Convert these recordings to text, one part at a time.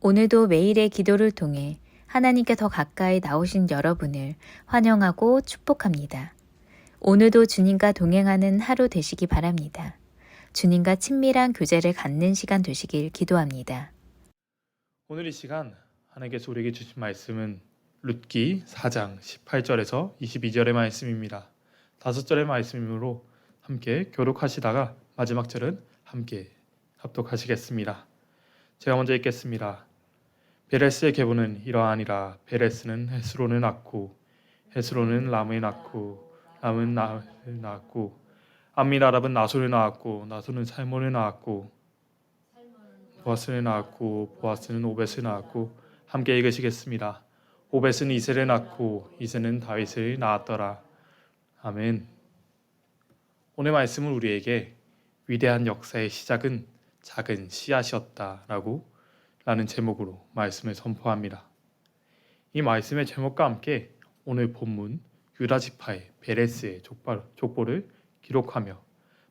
오늘도 매일의 기도를 통해 하나님께 더 가까이 나오신 여러분을 환영하고 축복합니다. 오늘도 주님과 동행하는 하루 되시기 바랍니다. 주님과 친밀한 교제를 갖는 시간 되시길 기도합니다. 오늘 이 시간 하나님께서 우리에게 주신 말씀은 룻기 4장 18절에서 22절의 말씀입니다. 5절의 말씀으로 함께 교독하시다가 마지막 절은 함께 합독하시겠습니다. 제가 먼저 읽겠습니다. 베레스의 계보는 이러하니라. 베레스는 헤스론을 낳고 헤스론은 람을 낳고 람은 나을 낳고 암미나답은 나손을 낳았고 나손은 살몬을 낳았고 보아스를 낳았고 보아스는 오벳을 낳았고 함께 읽으시겠습니다. 오벳은 이새를 낳고 이새는 다윗을 낳았더라. 아멘. 오늘 말씀은 우리에게 위대한 역사의 시작은 작은 씨앗이었다라고 라는 제목으로 말씀을 선포합니다. 이 말씀의 제목과 함께 오늘 본문 유다 지파의 베레스의 족보를 기록하며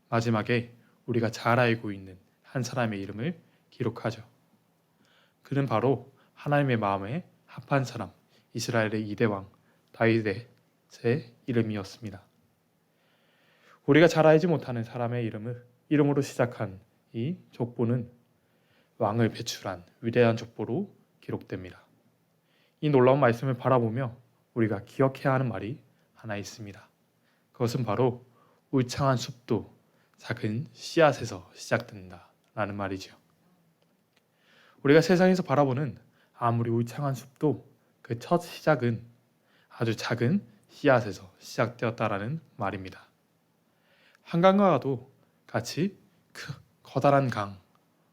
마지막에 우리가 잘 알고 있는 한 사람의 이름을 기록하죠. 그는 바로 하나님의 마음에 합한 사람, 이스라엘의 2대 왕 다윗의 이름이었습니다. 우리가 잘 알지 못하는 사람의 이름으로 시작한 이 족보는 왕을 배출한 위대한 족보로 기록됩니다. 이 놀라운 말씀을 바라보며 우리가 기억해야 하는 말이 하나 있습니다. 그것은 바로 울창한 숲도 작은 씨앗에서 시작된다라는 말이죠. 우리가 세상에서 바라보는 아무리 울창한 숲도 그 첫 시작은 아주 작은 씨앗에서 시작되었다라는 말입니다. 한강과도 같이 커다란 강,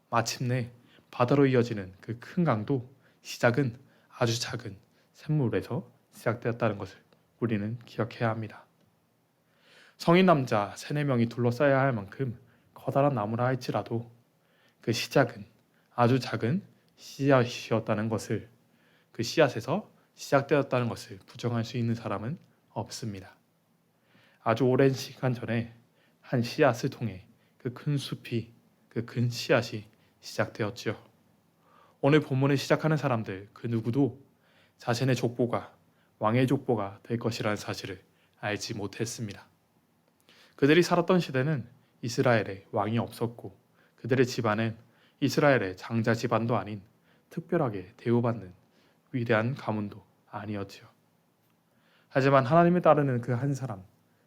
마침내 바다로 이어지는 그 큰 강도 시작은 아주 작은 샘물에서 시작되었다는 것을 우리는 기억해야 합니다. 성인 남자 3-4명이 둘러싸야 할 만큼 커다란 나무라 할지라도 그 시작은 아주 작은 씨앗이었다는 것을, 그 씨앗에서 시작되었다는 것을 부정할 수 있는 사람은 없습니다. 아주 오랜 시간 전에 한 씨앗을 통해 그 큰 숲이, 그 큰 씨앗이 시작되었지요. 오늘 본문을 시작하는 사람들 그 누구도 자신의 족보가 왕의 족보가 될 것이라는 사실을 알지 못했습니다. 그들이 살았던 시대는 이스라엘에 왕이 없었고 그들의 집안은 이스라엘의 장자 집안도 아닌 특별하게 대우받는 위대한 가문도 아니었지요. 하지만 하나님을 따르는 그 한 사람,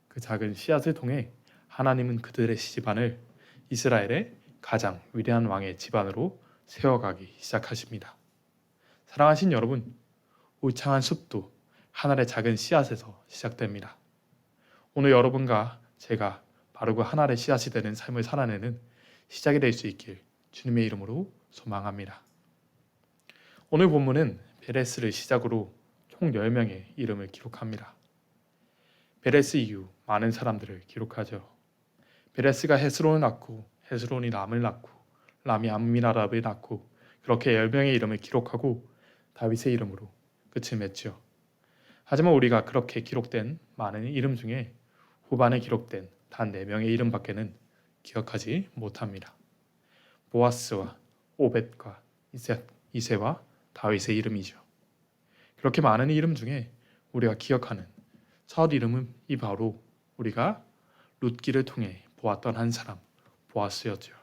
그 작은 씨앗을 통해 하나님은 그들의 집안을 이스라엘의 가장 위대한 왕의 집안으로 세워가기 시작하십니다. 사랑하신 여러분, 울창한 숲도 하늘의 작은 씨앗에서 시작됩니다. 오늘 여러분과 제가 바르고 하늘의 씨앗이 되는 삶을 살아내는 시작이 될 수 있길 주님의 이름으로 소망합니다. 오늘 본문은 베레스를 시작으로 총 10명의 이름을 기록합니다. 베레스 이후 많은 사람들을 기록하죠. 베레스가 헤스론을 낳고 헤스론이 람을 낳고 람이 암미나답을 낳고 그렇게 10명의 이름을 기록하고 다윗의 이름으로 끝을 맺죠. 하지만 우리가 그렇게 기록된 많은 이름 중에 후반에 기록된 단 4명의 이름밖에는 기억하지 못합니다. 보아스와 오벳과 이새와 다윗의 이름이죠. 그렇게 많은 이름 중에 우리가 기억하는 첫 이름은 바로 우리가 룻기를 통해 보았던 한 사람, 보아스였죠.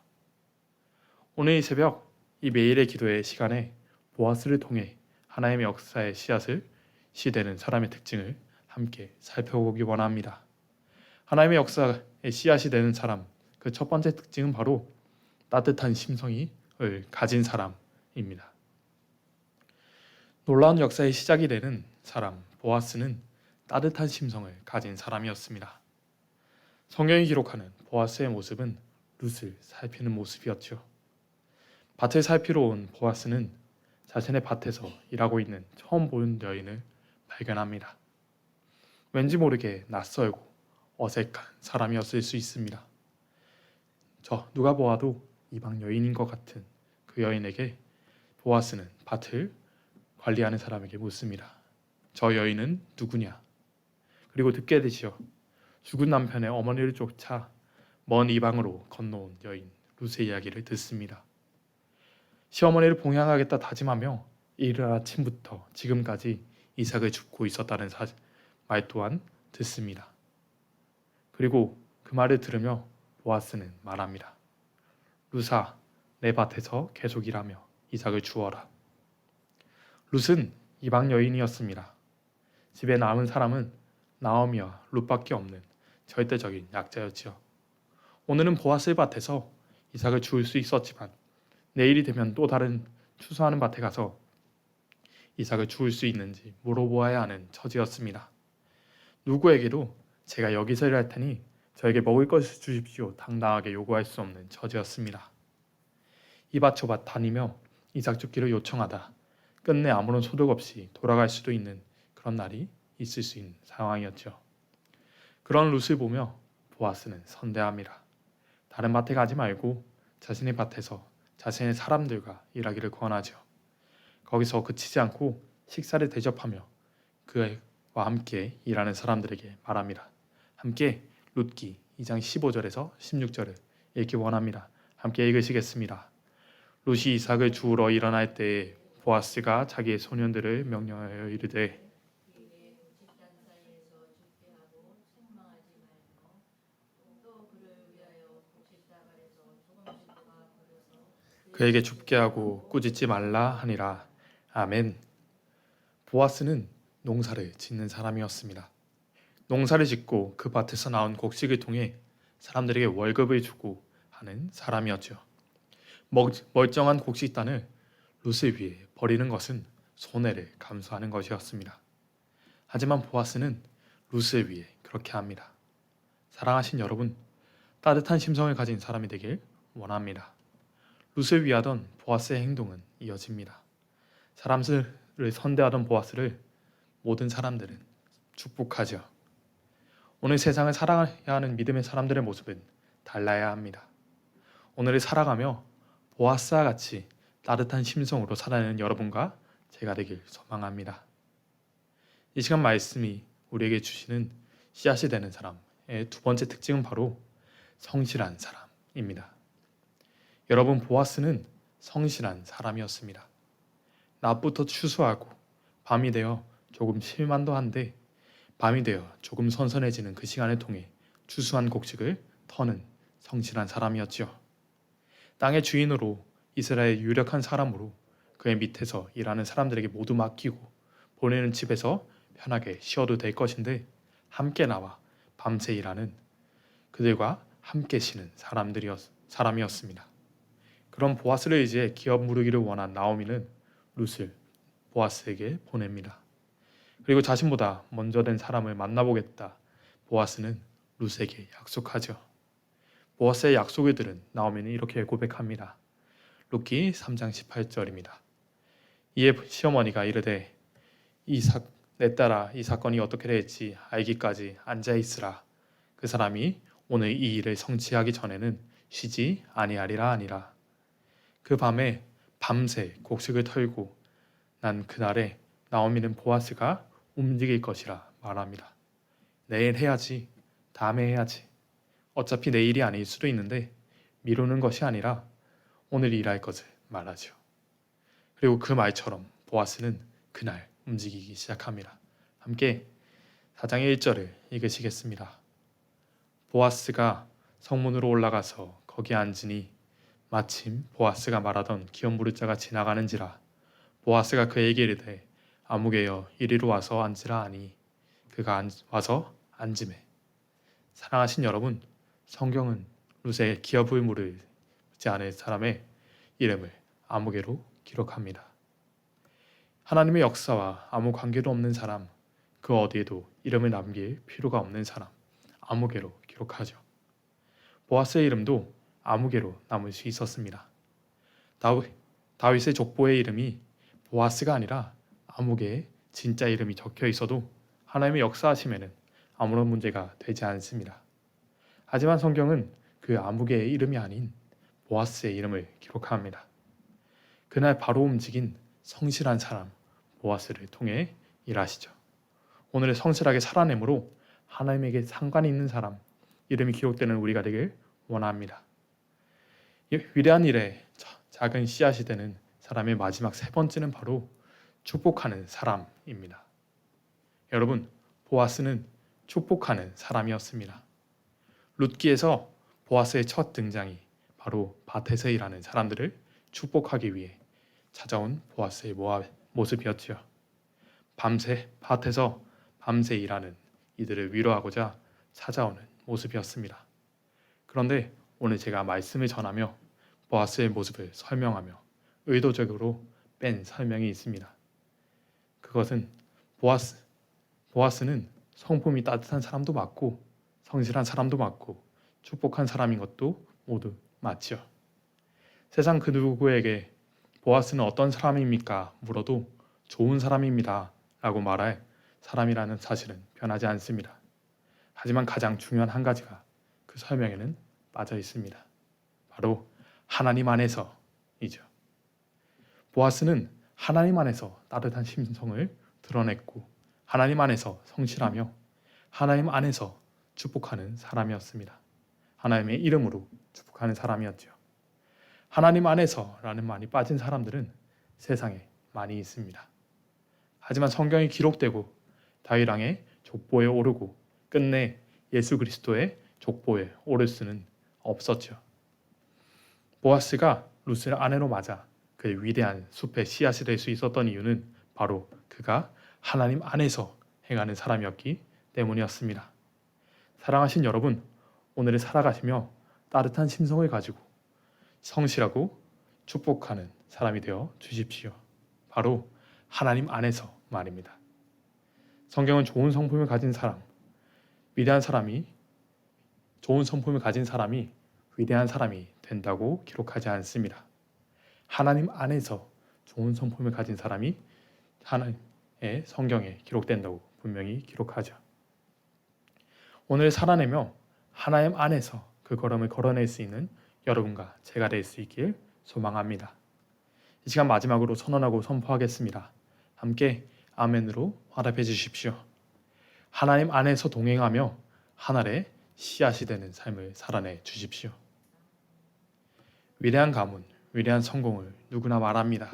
오늘 이 새벽 이 매일의 기도의 시간에 보아스를 통해 하나님의 역사의 씨앗을 시되는 사람의 특징을 함께 살펴보기 원합니다. 하나님의 역사의 씨앗이 되는 사람, 그 첫 번째 특징은 바로 따뜻한 심성을 가진 사람입니다. 놀라운 역사의 시작이 되는 사람, 보아스는 따뜻한 심성을 가진 사람이었습니다. 성경이 기록하는 보아스의 모습은 룻을 살피는 모습이었죠. 밭을 살피러 온 보아스는 자신의 밭에서 일하고 있는 처음 본 여인을 발견합니다. 왠지 모르게 낯설고 어색한 사람이었을 수 있습니다. 누가 보아도 이방 여인인 것 같은 그 여인에게 보아스는 밭을 관리하는 사람에게 묻습니다. 저 여인은 누구냐? 그리고 듣게 되지요. 죽은 남편의 어머니를 쫓아 먼 이방으로 건너온 여인 룻의 이야기를 듣습니다. 시어머니를 봉양하겠다 다짐하며 이른 아침부터 지금까지 이삭을 줍고 있었다는 말 또한 듣습니다. 그리고 그 말을 들으며 보아스는 말합니다. 룻아, 내 밭에서 계속 일하며 이삭을 주어라. 룻은 이방 여인이었습니다. 집에 남은 사람은 나오미와 룻밖에 없는 절대적인 약자였지요. 오늘은 보아스의 밭에서 이삭을 주울 수 있었지만 내일이 되면 또 다른 추수하는 밭에 가서 이삭을 주울 수 있는지 물어보아야 하는 처지였습니다. 누구에게도 제가 여기서 일할 테니 저에게 먹을 것을 주십시오 당당하게 요구할 수 없는 처지였습니다. 이 밭 저 밭 다니며 이삭 줍기를 요청하다 끝내 아무런 소득 없이 돌아갈 수도 있는 그런 날이 있을 수 있는 상황이었죠. 그런 룻을 보며 보아스는 선대합니다. 다른 밭에 가지 말고 자신의 밭에서 자신의 사람들과 일하기를 권하죠. 거기서 그치지 않고 식사를 대접하며 그와 함께 일하는 사람들에게 말합니다. 함께 룻기 2장 15절에서 16절을 읽기 원합니다. 함께 읽으시겠습니다. 룻이 이삭을 주우러 일어날 때에 보아스가 자기의 소년들을 명령하여 이르되 그에게 줍게 하고 꾸짖지 말라 하니라. 아멘. 보아스는 농사를 짓는 사람이었습니다. 농사를 짓고 그 밭에서 나온 곡식을 통해 사람들에게 월급을 주고 하는 사람이었죠. 멀쩡한 곡식단을 룻을 위해 버리는 것은 손해를 감수하는 것이었습니다. 하지만 보아스는 룻을 위해 그렇게 합니다. 사랑하신 여러분, 따뜻한 심성을 가진 사람이 되길 원합니다. 룻을 위하던 보아스의 행동은 이어집니다. 사람들을 선대하던 보아스를 모든 사람들은 축복하죠. 오늘 세상을 살아야 하는 믿음의 사람들의 모습은 달라야 합니다. 오늘을 살아가며 보아스와 같이 따뜻한 심성으로 살아내는 여러분과 제가 되길 소망합니다. 이 시간 말씀이 우리에게 주시는 씨앗이 되는 사람의 두 번째 특징은 바로 성실한 사람입니다. 여러분, 보아스는 성실한 사람이었습니다. 낮부터 추수하고 밤이 되어 조금 실만도 한데 밤이 되어 조금 선선해지는 그 시간을 통해 추수한 곡식을 터는 성실한 사람이었지요. 땅의 주인으로 이스라엘 유력한 사람으로 그의 밑에서 일하는 사람들에게 모두 맡기고 보내는 집에서 편하게 쉬어도 될 것인데 함께 나와 밤새 일하는 그들과 함께 쉬는 사람이었습니다. 그런 보아스를 의지해 기업 무르기를 원한 나오미는 룻을 보아스에게 보냅니다. 그리고 자신보다 먼저 된 사람을 만나보겠다 보아스는 룻에게 약속하죠. 보아스의 약속을 들은 나오미는 이렇게 고백합니다. 룻기 3장 18절입니다. 이에 시어머니가 이르되 내 딸아 이 사건이 어떻게 될지 알기까지 앉아있으라. 그 사람이 오늘 이 일을 성취하기 전에는 쉬지 아니하리라 하니라. 그 밤에 밤새 곡식을 털고 난 그날에 나오미는 보아스가 움직일 것이라 말합니다. 내일 해야지, 다음에 해야지. 어차피 내일이 아닐 수도 있는데 미루는 것이 아니라 오늘 일할 것을 말하죠. 그리고 그 말처럼 보아스는 그날 움직이기 시작합니다. 함께 4장 1절을 읽으시겠습니다. 보아스가 성문으로 올라가서 거기 앉으니 마침 보아스가 말하던 기업 무릇자가 지나가는지라. 보아스가 그에게 이르되 아무개여 이리로 와서 앉으라 하니 그가 와서 앉으매. 사랑하신 여러분, 성경은 룻의 기업을 무르지 않을 사람의 이름을 아무개로 기록합니다. 하나님의 역사와 아무 관계도 없는 사람, 그 어디에도 이름을 남길 필요가 없는 사람, 아무개로 기록하죠. 보아스의 이름도 아무개로 남을 수 있었습니다. 다윗의 족보의 이름이 보아스가 아니라 아무개의 진짜 이름이 적혀 있어도 하나님의 역사하심에는 아무런 문제가 되지 않습니다. 하지만 성경은 그 아무개의 이름이 아닌 보아스의 이름을 기록합니다. 그날 바로 움직인 성실한 사람 보아스를 통해 일하시죠. 오늘 성실하게 살아내므로 하나님에게 상관이 있는 사람 이름이 기록되는 우리가 되길 원합니다. 이 위대한 일에 작은 씨앗이 되는 사람의 마지막 세 번째는 바로 축복하는 사람입니다. 여러분, 보아스는 축복하는 사람이었습니다. 룻기에서 보아스의 첫 등장이 바로 밭에서 일하는 사람들을 축복하기 위해 찾아온 보아스의 모습이었지요. 밭에서 밤새 일하는 이들을 위로하고자 찾아오는 모습이었습니다. 그런데 오늘 제가 말씀을 전하며 보아스의 모습을 설명하며 의도적으로 뺀 설명이 있습니다. 그것은 보아스는 성품이 따뜻한 사람도 맞고 성실한 사람도 맞고 축복한 사람인 것도 모두 맞죠. 세상 그 누구에게 보아스는 어떤 사람입니까? 물어도 좋은 사람입니다 라고 말할 사람이라는 사실은 변하지 않습니다. 하지만 가장 중요한 한 가지가 그 설명에는 빠져 있습니다. 바로 하나님 안에서이죠. 보아스는 하나님 안에서 따뜻한 심성을 드러냈고 하나님 안에서 성실하며 하나님 안에서 축복하는 사람이었습니다. 하나님의 이름으로 축복하는 사람이었죠. 하나님 안에서라는 말이 빠진 사람들은 세상에 많이 있습니다. 하지만 성경이 기록되고 다윗 왕의 족보에 오르고 끝내 예수 그리스도의 족보에 오를 수는 없었죠. 보아스가 룻을 아내로 맞아 그 위대한 숲의 씨앗이 될 수 있었던 이유는 바로 그가 하나님 안에서 행하는 사람이었기 때문이었습니다. 사랑하신 여러분, 오늘을 살아가시며 따뜻한 심성을 가지고 성실하고 축복하는 사람이 되어 주십시오. 바로 하나님 안에서 말입니다. 성경은 좋은 성품을 가진 사람, 위대한 사람이 좋은 성품을 가진 사람이 위대한 사람이 된다고 기록하지 않습니다. 하나님 안에서 좋은 성품을 가진 사람이 하나님의 성경에 기록된다고 분명히 기록하죠. 오늘 살아내며 하나님 안에서 그 걸음을 걸어낼 수 있는 여러분과 제가 될 수 있길 소망합니다. 이 시간 마지막으로 선언하고 선포하겠습니다. 함께 아멘으로 화답해 주십시오. 하나님 안에서 동행하며 하늘의 씨앗이 되는 삶을 살아내 주십시오. 위대한 가문, 위대한 성공을 누구나 말합니다.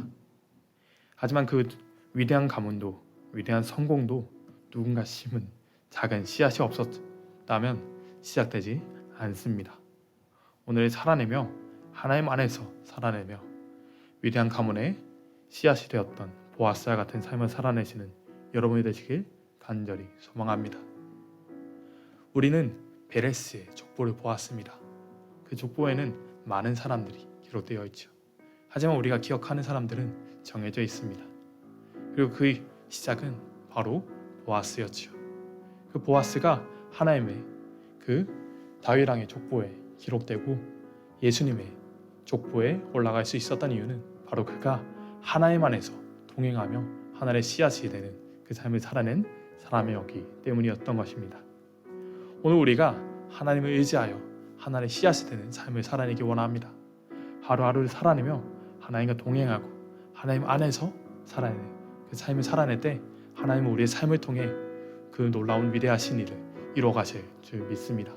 하지만 그 위대한 가문도 위대한 성공도 누군가 심은 작은 씨앗이 없었다면 시작되지 않습니다. 오늘 살아내며 하나님 안에서 살아내며 위대한 가문의 씨앗이 되었던 보아스와 같은 삶을 살아내시는 여러분이 되시길 간절히 소망합니다. 우리는 베레스의 족보를 보았습니다. 그 족보에는 많은 사람들이 기록되어 있죠. 하지만 우리가 기억하는 사람들은 정해져 있습니다. 그리고 그 시작은 바로 보아스였죠. 그 보아스가 하나님의 그 다윗 왕의 족보에 기록되고 예수님의 족보에 올라갈 수 있었던 이유는 바로 그가 하나님 안에서 동행하며 하나님의 씨앗이 되는 그 삶을 살아낸 사람이었기 때문이었던 것입니다. 오늘 우리가 하나님을 의지하여 하나님의 씨앗이 되는 삶을 살아내기 원합니다. 하루하루를 살아내며 하나님과 동행하고 하나님 안에서 살아내는 그 삶을 살아낼 때 하나님은 우리의 삶을 통해 그 놀라운 위대하신 일을 이루어 가실 줄 믿습니다.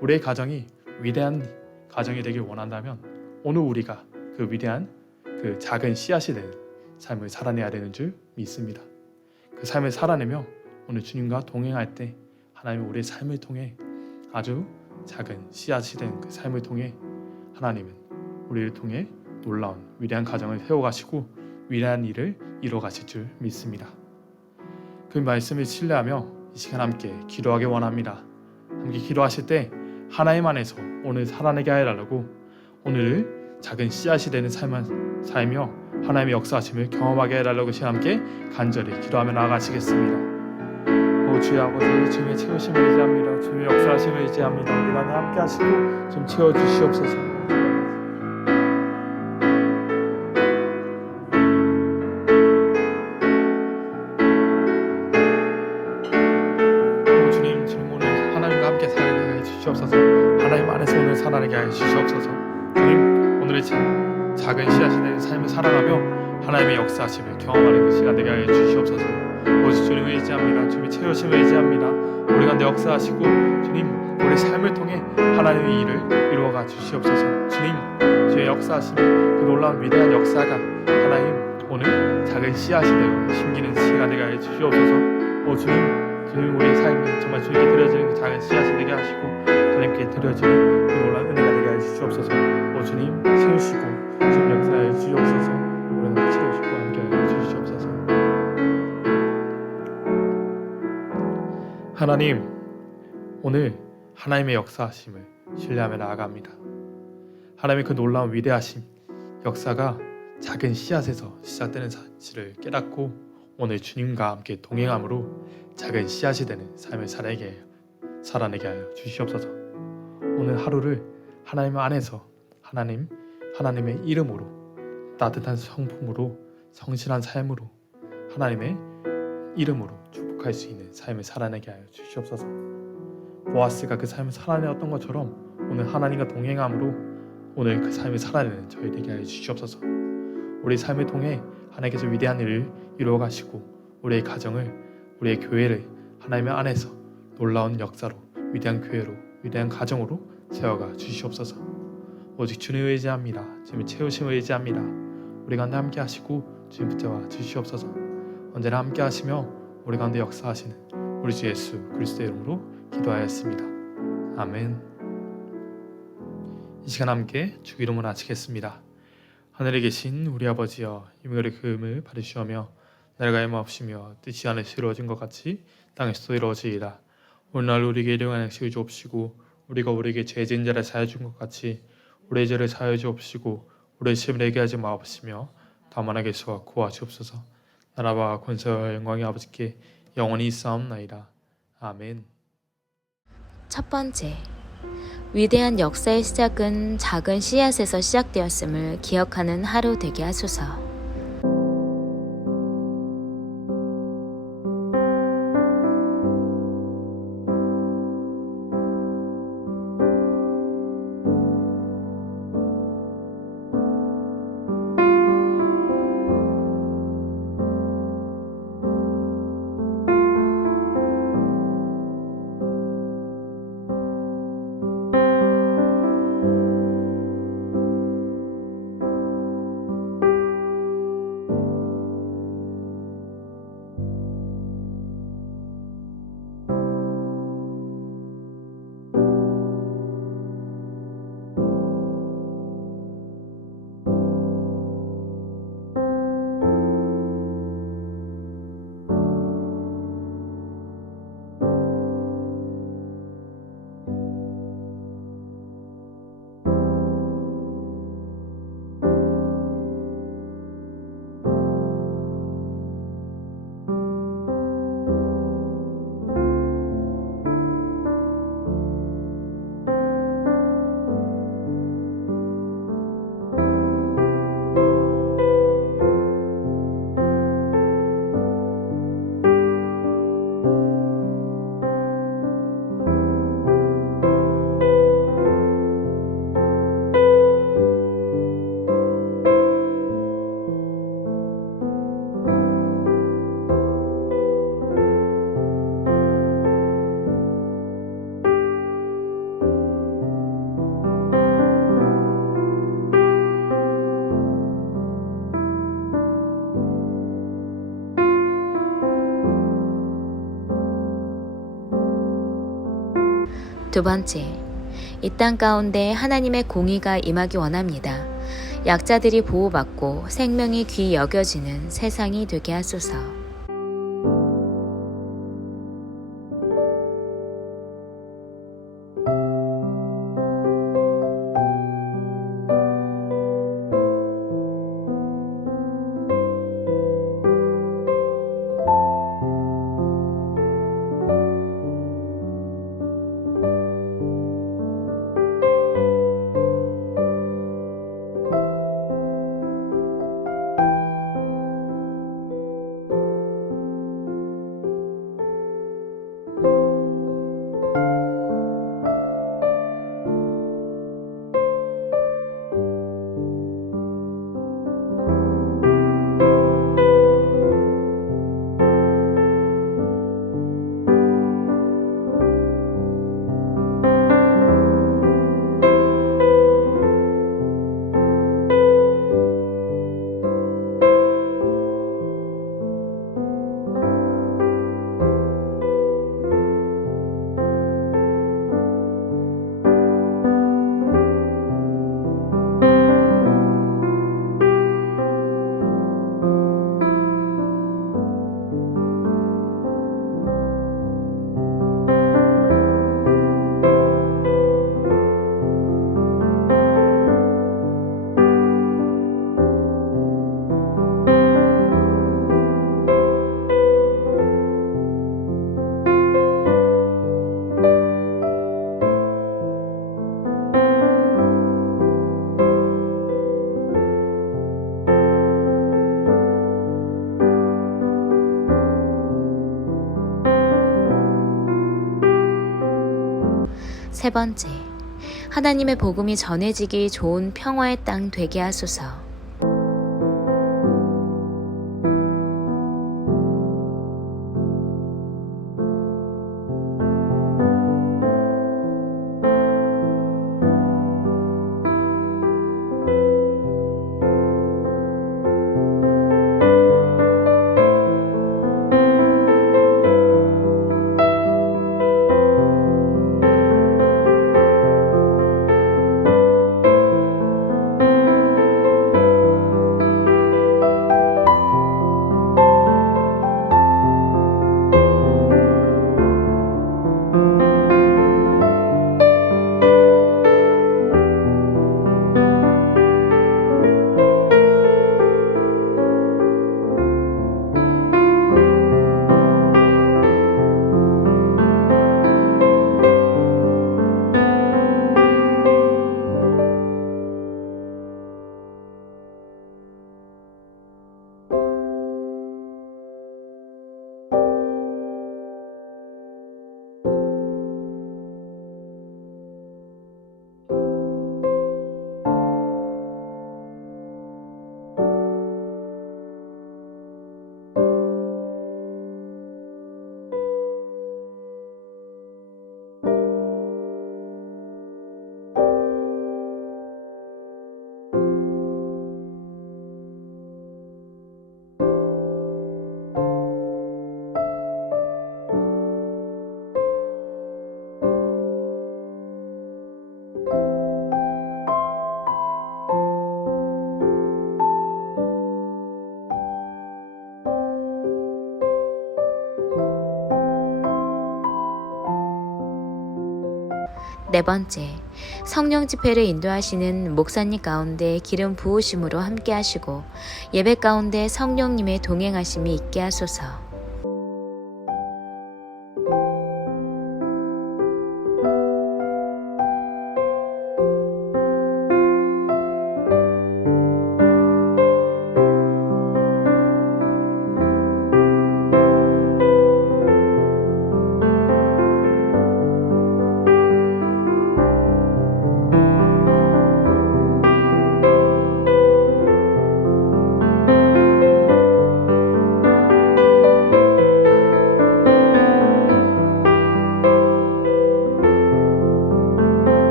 우리의 가정이 위대한 가정이 되길 원한다면 오늘 우리가 그 위대한 그 작은 씨앗이 되는 삶을 살아내야 되는 줄 믿습니다. 그 삶을 살아내며 오늘 주님과 동행할 때 하나님은 우리의 삶을 통해 아주 작은 씨앗이 된 그 삶을 통해 하나님은 우리를 통해 놀라운 위대한 가정을 세워가시고 위대한 일을 이루어가실 줄 믿습니다. 그 말씀을 신뢰하며 이 시간 함께 기도하기 원합니다. 함께 기도하실 때 하나님 안에서 오늘 살아내게 하여달라고 오늘을 작은 씨앗이 되는 삶을 살며 하나님의 역사하심을 경험하게 해달라고 함께 간절히 기도하며 나아가시겠습니다. 주의 아버지, 주님의 채우심을 의지합니다. 주님의 역사하심을 의지합니다. 우리 안에 함께 하시고 좀 채워주시옵소서. 주님 오늘 하나님과 함께 살아가게 해 주시옵소서. 하나님 안에서 오늘 살아내게 해 주시옵소서. 주님 오늘의 작은 씨앗이 되는 삶을 살아가며 하나님의 역사하심을 경험하는 그 시간 되게 하여 주시옵소서. 오직 주님을 의지합니다. 주님의 채우심을 의지합니다. 우리 가운데 역사하시고 주님 우리 삶을 통해 하나님의 일을 이루어가 주시옵소서. 주님 주의 역사하심이 그 놀라운 위대한 역사가 하나님 오늘 작은 씨앗이 되어 심기는 시가 되게 하여 주시옵소서. 주님 우리의 삶이 정말 주님께 드려지는 그 작은 씨앗이 되게 하시고 하나님께 드려지는 그 놀라운 은혜가 되게 하여 주시옵소서. 주님 세우시고 주님 역사하여 주시옵소서. 우리가 채우시고 함께하여 주시옵소서. 하나님 오늘 하나님의 역사하심을 신뢰하며 나아갑니다. 하나님의 그 놀라운 위대하심 역사가 작은 씨앗에서 시작되는 사실을 깨닫고 오늘 주님과 함께 동행함으로 작은 씨앗이 되는 삶을 살아내게 하여 주시옵소서. 오늘 하루를 하나님 안에서 하나님의 이름으로 따뜻한 성품으로 성실한 삶으로 하나님의 이름으로 축복할 수 있는 삶을 살아내게 하여 주시옵소서. 보아스가 그 삶을 살아내었던 것처럼 오늘 하나님과 동행함으로 오늘 그 삶을 살아내는 저희 되게 하여 주시옵소서. 우리 삶을 통해 하나님께서 위대한 일을 이루어 가시고 우리의 가정을 우리의 교회를 하나님의 안에서 놀라운 역사로 위대한 교회로 위대한 가정으로 세워가 주시옵소서. 오직 주님을 의지합니다. 주님의 채우심을 의지합니다. 우리 가운데 함께 하시고 주님 붙잡아 주시옵소서. 언제나 함께 하시며 우리 가운데 역사하시는 우리 주 예수 그리스도의 이름으로 기도하였습니다. 아멘. 이 시간 함께 주 이름으로 아치겠습니다. 하늘에 계신 우리 아버지여, 이물의 금을 받으시오며 나라가 임하옵시며 뜻이 하늘에서 이루어진 것 같이 땅에서도 이루어지이다. 오늘 우리에게 일용할 양식을 주옵시고 우리가 우리에게 죄 지은 자를 사하여 준 것 같이 우리의 죄를 사하여 주옵시고 우리의 시험에 내게 하지 마옵시며 다만 하게서 구하시옵소서. 나라와 권세와 영광이 아버지께 영원히 있사옵나이다. 아멘. 첫 번째, 위대한 역사의 시작은 작은 씨앗에서 시작되었음을 기억하는 하루 되게 하소서. 두 번째, 이 땅 가운데 하나님의 공의가 임하기 원합니다. 약자들이 보호받고 생명이 귀히 여겨지는 세상이 되게 하소서. 세 번째, 하나님의 복음이 전해지기 좋은 평화의 땅 되게 하소서. 네 번째, 성령 집회를 인도하시는 목사님 가운데 기름 부으심으로 함께 하시고 예배 가운데 성령님의 동행하심이 있게 하소서.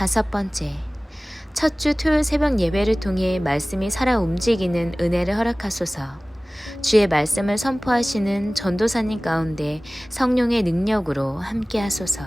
다섯 번째, 첫 주 토요일 새벽 예배를 통해 말씀이 살아 움직이는 은혜를 허락하소서. 주의 말씀을 선포하시는 전도사님 가운데 성령의 능력으로 함께 하소서.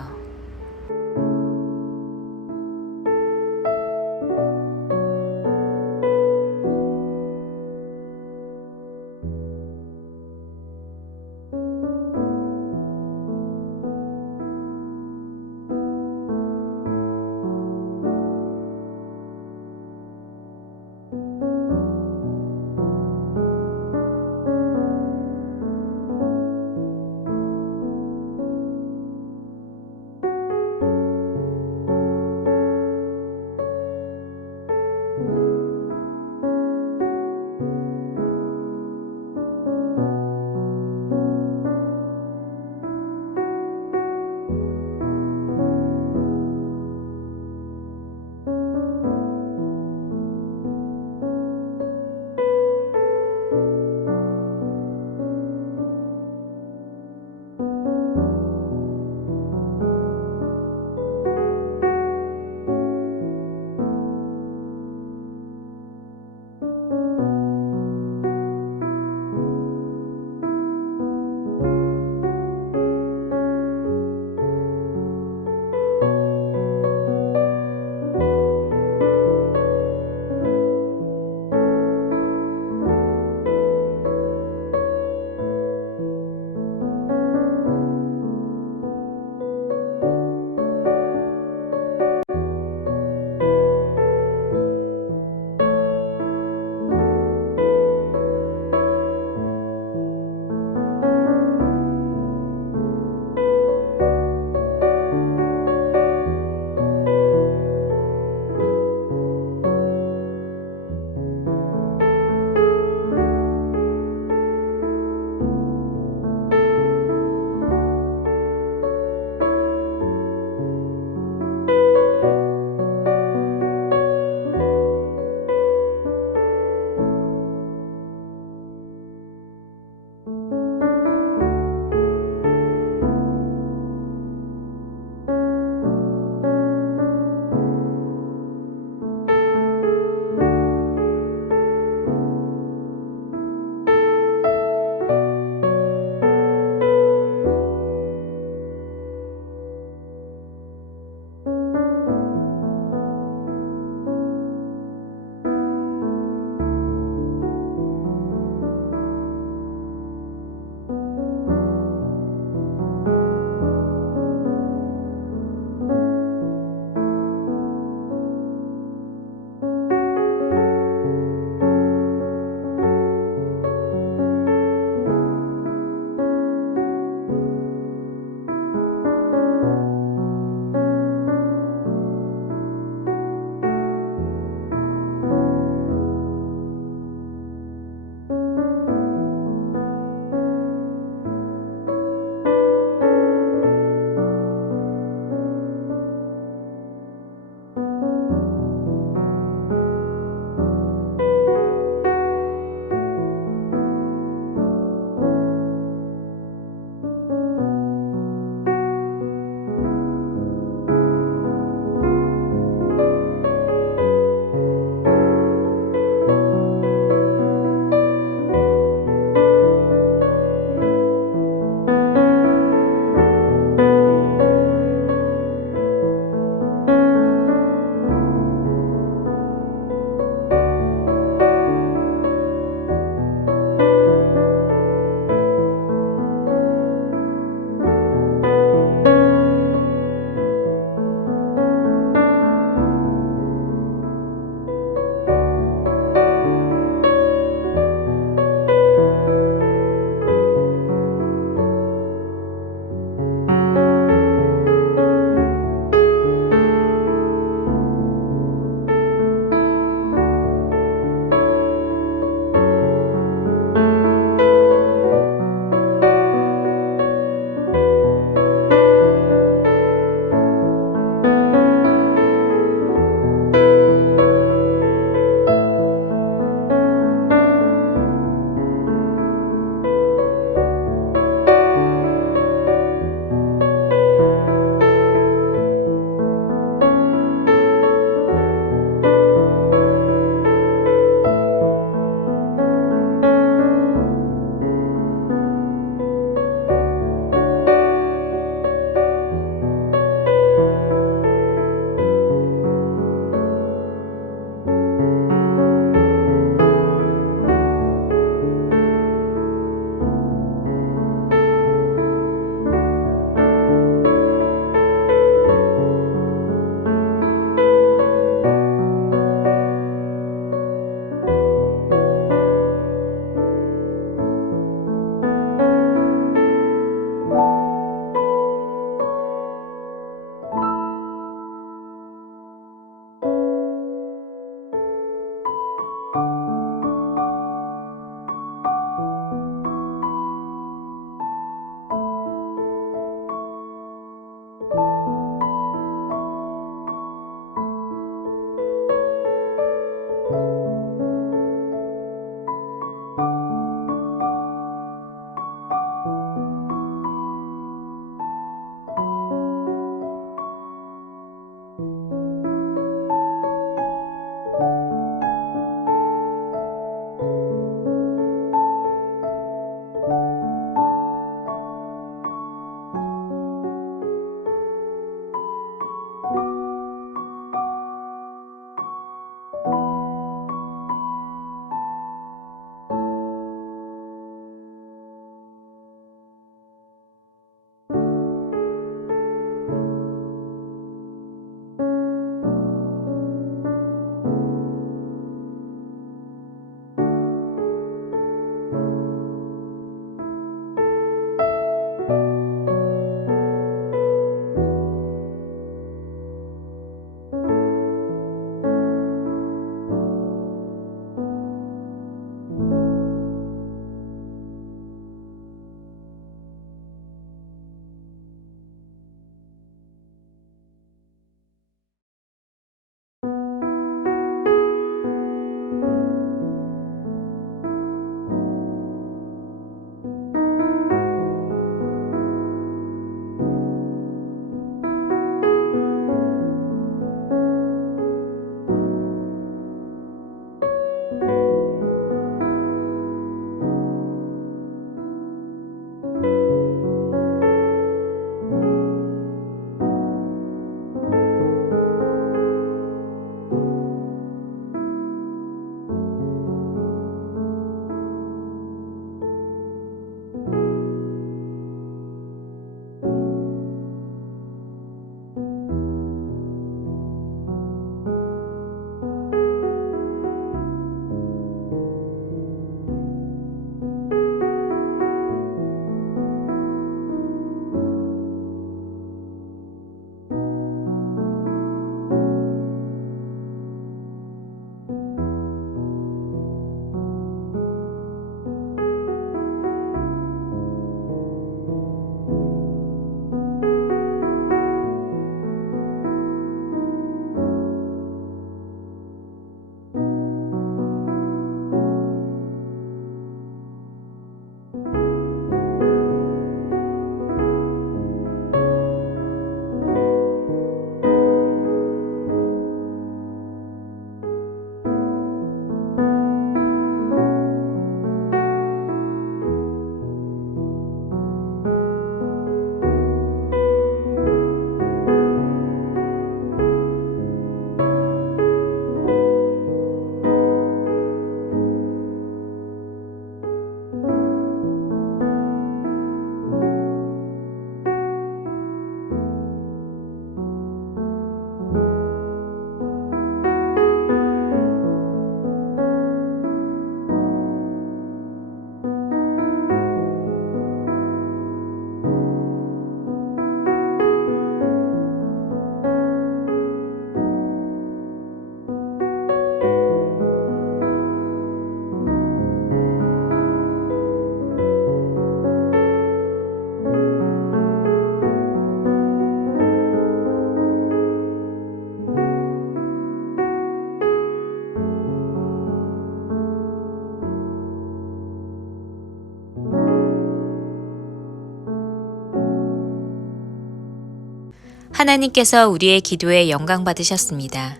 하나님께서 우리의 기도에 영광 받으셨습니다.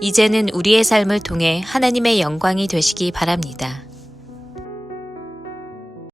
이제는 우리의 삶을 통해 하나님의 영광이 되시기 바랍니다.